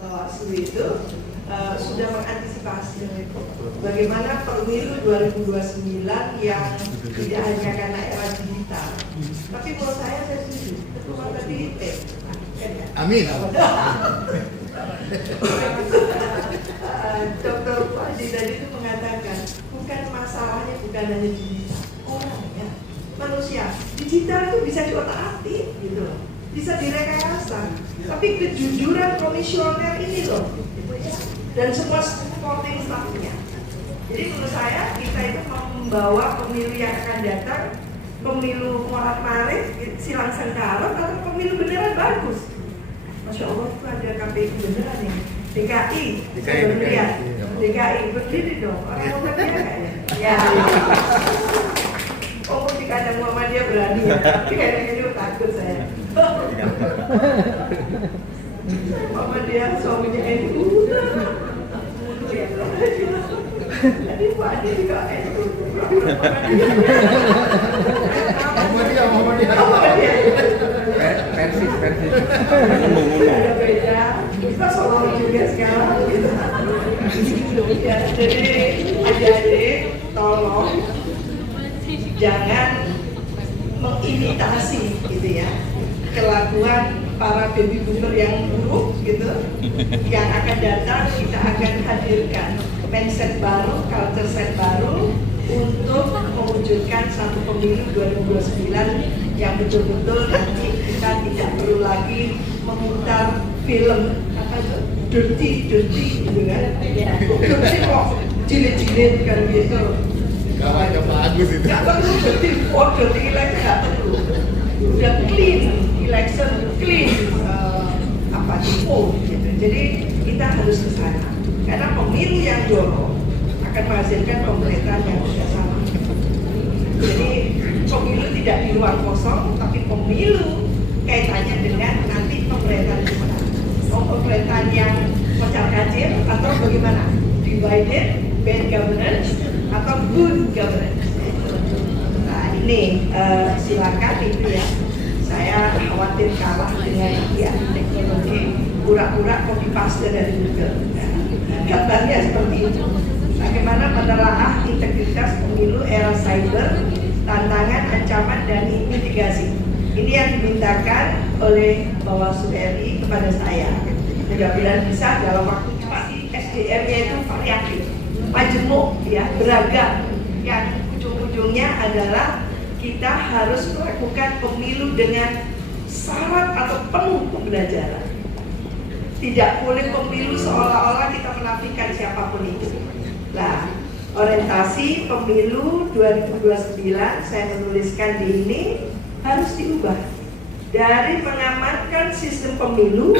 Bawaslu itu sudah mengantisipasi bagaimana pemilu 2029 yang tidak hanya karena era digital, tapi menurut saya setuju compatibility. Amin. Dr. Fadi tadi itu mengatakan bukan masalahnya bukan hanya digital, orangnya, manusia. Digital itu bisa diotak-atik gitu loh, bisa direkayasa. Tapi kejujuran komisioner ini loh, dan semua supporting staff-nya. Jadi menurut saya kita itu mau membawa pemilu yang akan datang, pemilu morat-marit, silang sengkarut, atau pemilu beneran bagus. Masya Allah itu ada KPU beneran ya. DKI, DKI berdiri dong, orang Muhammadiyah kayaknya. Ya. Oh, di kandang Muhammadiyah berani ya, tapi kayaknya takut saya. Muhammadiyah suaminya NU. Jadi Pak Adi juga NU. Muhammadiyah. Versi. Ada beda. Kita selalu juga sekarang gitu. Ya, jadi adik-adik tolong jangan mengimitasi gitu ya kelakuan para baby boomer yang buruk gitu. Yang akan datang kita akan hadirkan mindset baru, culture set baru untuk mewujudkan satu pemilu 2029 yang betul-betul nanti kita tidak perlu lagi memutar film apa itu dirty gitu kan. Dirty kok jilid-jilid kan gitu. Kawannya Pak Agus itu. Gak perlu dirty election, gak perlu. Udah clean election, clean gitu. Jadi kita harus ke sana. Karena pemilu yang jorok akan menghasilkan pemerintahan yang tidak sama. Jadi pemilu tidak di ruang kosong, tapi pemilu kaitannya dengan nanti pemerintahan di mana. Pemerintahan yang kocar-kacir atau bagaimana? Divided, bad governance atau good governance. Nah ini silakan itu ya. Saya khawatir kalah dengan ya teknologi pura-pura copy paste dari Google. Gambarnya seperti itu. Bagaimana menelaah integritas pemilu era cyber, tantangan, ancaman, dan mitigasi. Ini yang dimintakan oleh Bawaslu RI kepada saya. Mudah-mudahan bisa dalam waktu cepat. SDM-nya itu variatif, majemuk, ya, beragam. Yang ujung-ujungnya adalah kita harus melakukan pemilu dengan syarat atau penuh pembelajaran. Tidak boleh pemilu seolah-olah kita menafikan siapapun itu. Nah, orientasi pemilu 2029 saya menuliskan di ini harus diubah dari mengamankan sistem pemilu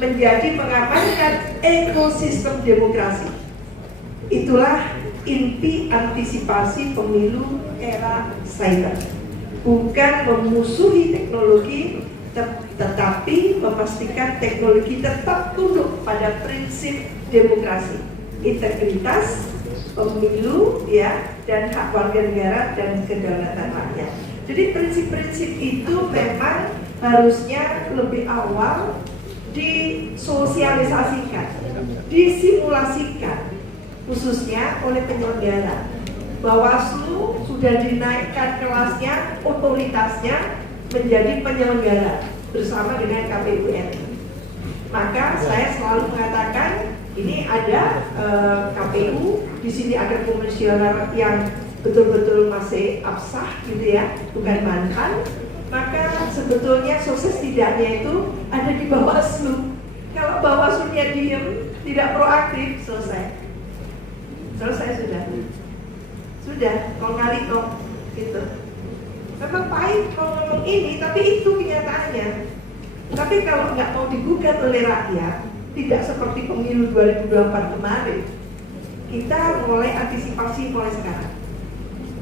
menjadi mengamankan ekosistem demokrasi. Itulah inti antisipasi pemilu era cyber. Bukan memusuhi teknologi, tetapi memastikan teknologi tetap tunduk pada prinsip demokrasi, integritas pemilu ya, dan hak warga negara dan kedaulatan rakyat. Jadi prinsip-prinsip itu memang harusnya lebih awal disosialisasikan, disimulasikan khususnya oleh penyelenggara. Bawaslu sudah dinaikkan kelasnya, otoritasnya menjadi penyelenggara bersama dengan KPU RI. Maka saya selalu mengatakan ini ada KPU, di sini ada komisioner yang betul-betul masih absah gitu ya, bukan mantan. Maka sebetulnya sukses tidaknya itu ada di Bawaslu. Kalau Bawaslunya diem, tidak proaktif, selesai sudah kau ngali kok gitu. Memang pahit kalau ngomong ini, tapi itu kenyataannya. Tapi kalau nggak mau digugat oleh rakyat, tidak seperti pemilu 2024 kemarin, kita mulai antisipasi mulai sekarang.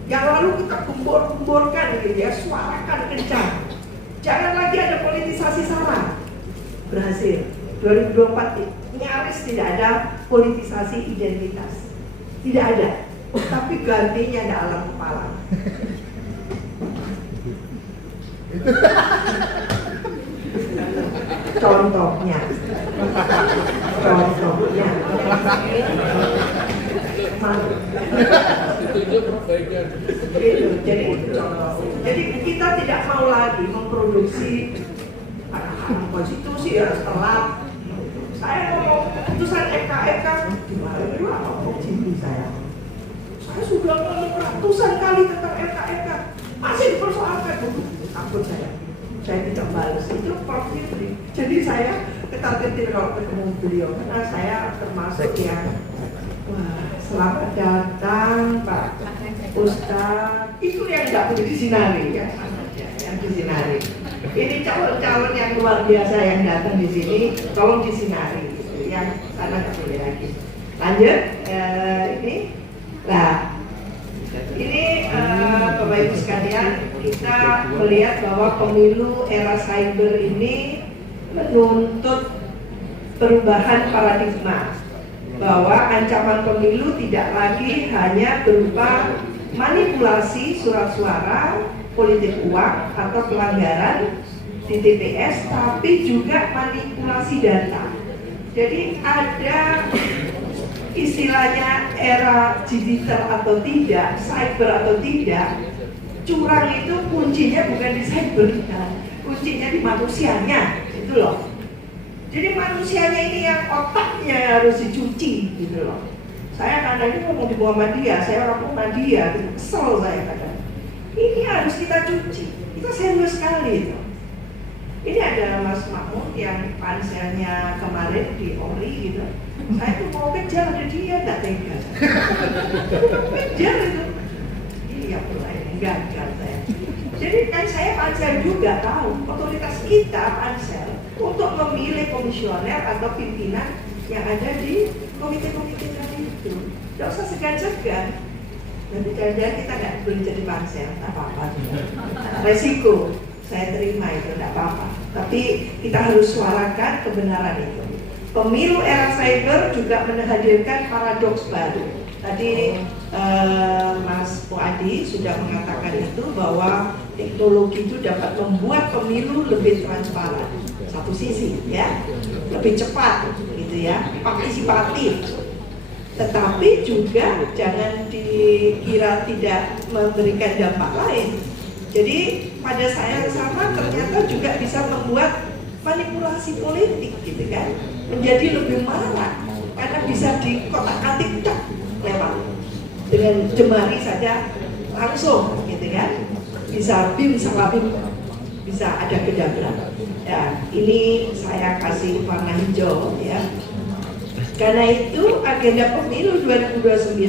Yang lalu kita gembor-gemborkan gitu ya, suarakan kencang. Jangan lagi ada politisasi sara. Berhasil. 2024 nyaris tidak ada politisasi identitas. Tidak ada. Tapi gantinya ada alam kepala. contohnya gitu. Jadi kita tidak mau lagi memproduksi konstitusi ya setelah saya ngomong keputusan MK gimana apa cinta saya sudah ngomong ratusan kali tentang MK masih dipersoalkan. Takut saya tidak balas itu Prof. Fitri. Jadi saya ketar-ketir kalau ketemu beliau karena saya termasuk yang wah, selamat datang Pak Ustadz. Itu yang nggak boleh disinari ya, yang disinari. Ini calon-calon yang luar biasa yang datang di sini, tolong disinari. Gitu. Yang sana nggak boleh lagi. Lanjut, ini Bapak Ibu sekalian, kita melihat bahwa pemilu era cyber ini menuntut perubahan paradigma, bahwa ancaman pemilu tidak lagi hanya berupa manipulasi surat suara, politik uang atau pelanggaran di TPS, tapi juga manipulasi data. Jadi ada istilahnya era digital atau tidak, cyber atau tidak, curang itu kuncinya bukan di cyber, kuncinya di manusianya, itu loh. Jadi manusianya ini yang otaknya harus dicuci, gitu loh. Saya kadang ini ngomong di Muhammadiyah, saya orang Muhammadiyah, gitu. Kesel saya kadang. Ini harus kita cuci, kita serius sekali itu. Ini ada Mas Mahmud yang panselnya kemarin di ORI gitu. Saya tuh mau kejar ada dia, nggak tega. Kejar itu. Iya pula ini gagal saya. Jadi kan saya pansel juga tahu otoritas kita pansel untuk memilih komisioner atau pimpinan yang ada di komite-komite tadi itu. Nggak usah segan-segan. Nanti jangan-jangan kita nggak boleh jadi pansel, nggak apa-apa juga. Resiko saya terima itu nggak apa-apa. Tapi kita harus suarakan kebenaran itu. Pemilu era cyber juga menghadirkan paradoks baru. Tadi Mas Puadi sudah mengatakan itu bahwa teknologi itu dapat membuat pemilu lebih transparan. Satu sisi ya, lebih cepat gitu ya, partisipatif. Tetapi juga jangan dikira tidak memberikan dampak lain. Jadi pada saya sama ternyata juga bisa membuat manipulasi politik gitu kan, menjadi lebih marah karena bisa dikotak-atik lewat dengan jemari saja langsung gitu kan, bisa BIM sama BIM bisa ada gedabrak. Ya, ini saya kasih warna hijau ya. Karena itu agenda pemilu 2029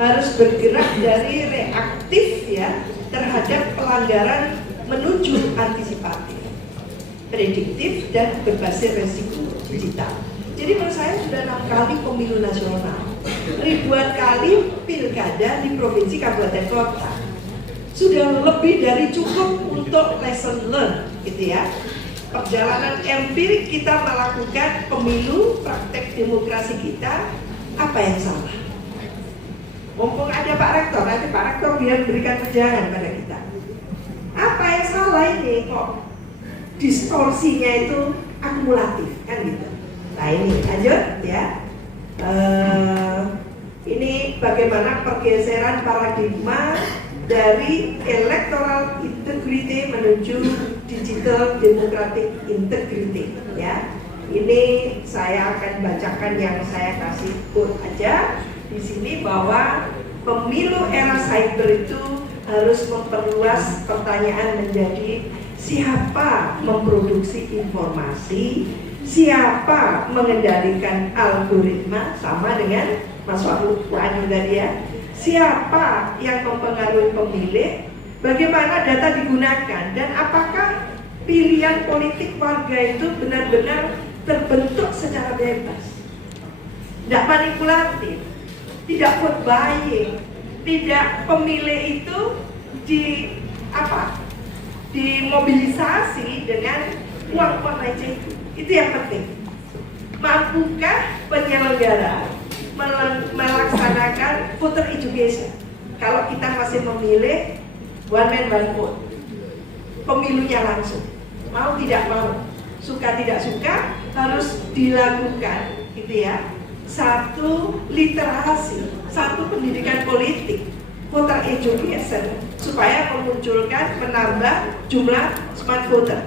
harus bergerak dari reaktif ya terhadap pelanggaran menuju antisipatif, prediktif dan berbasis resiko digital. Jadi menurut saya sudah 6 kali pemilu nasional, ribuan kali pilkada di provinsi kabupaten kota. Sudah lebih dari cukup untuk lesson learn gitu ya. Perjalanan empirik kita melakukan pemilu, praktek demokrasi kita, apa yang salah? Mumpung ada Pak Rektor, nanti Pak Rektor biar berikan pejangan pada kita. Apa yang salah ini kok distorsinya itu akumulatif kan gitu. Nah ini lanjut ya. Ini bagaimana pergeseran paradigma dari electoral integrity menuju digital democratic integrity ya. Ini saya akan bacakan yang saya kasih quote aja di sini bahwa pemilu era cyber itu harus memperluas pertanyaan menjadi siapa memproduksi informasi, siapa mengendalikan algoritma, sama dengan Mas Wahyu tadi ya. Siapa yang mempengaruhi pemilih, bagaimana data digunakan, dan apakah pilihan politik warga itu benar-benar terbentuk secara bebas, tidak manipulatif, tidak vote buying, tidak pemilih itu dimobilisasi dengan uang-uang receh. Itu yang penting. Mampukah penyelenggara melaksanakan voter education? Kalau kita masih memilih one man one vote, pemilunya langsung, mau tidak mau, suka tidak suka harus dilakukan gitu ya, satu literasi, satu pendidikan politik, voter education, supaya memunculkan, menambah jumlah smart voter.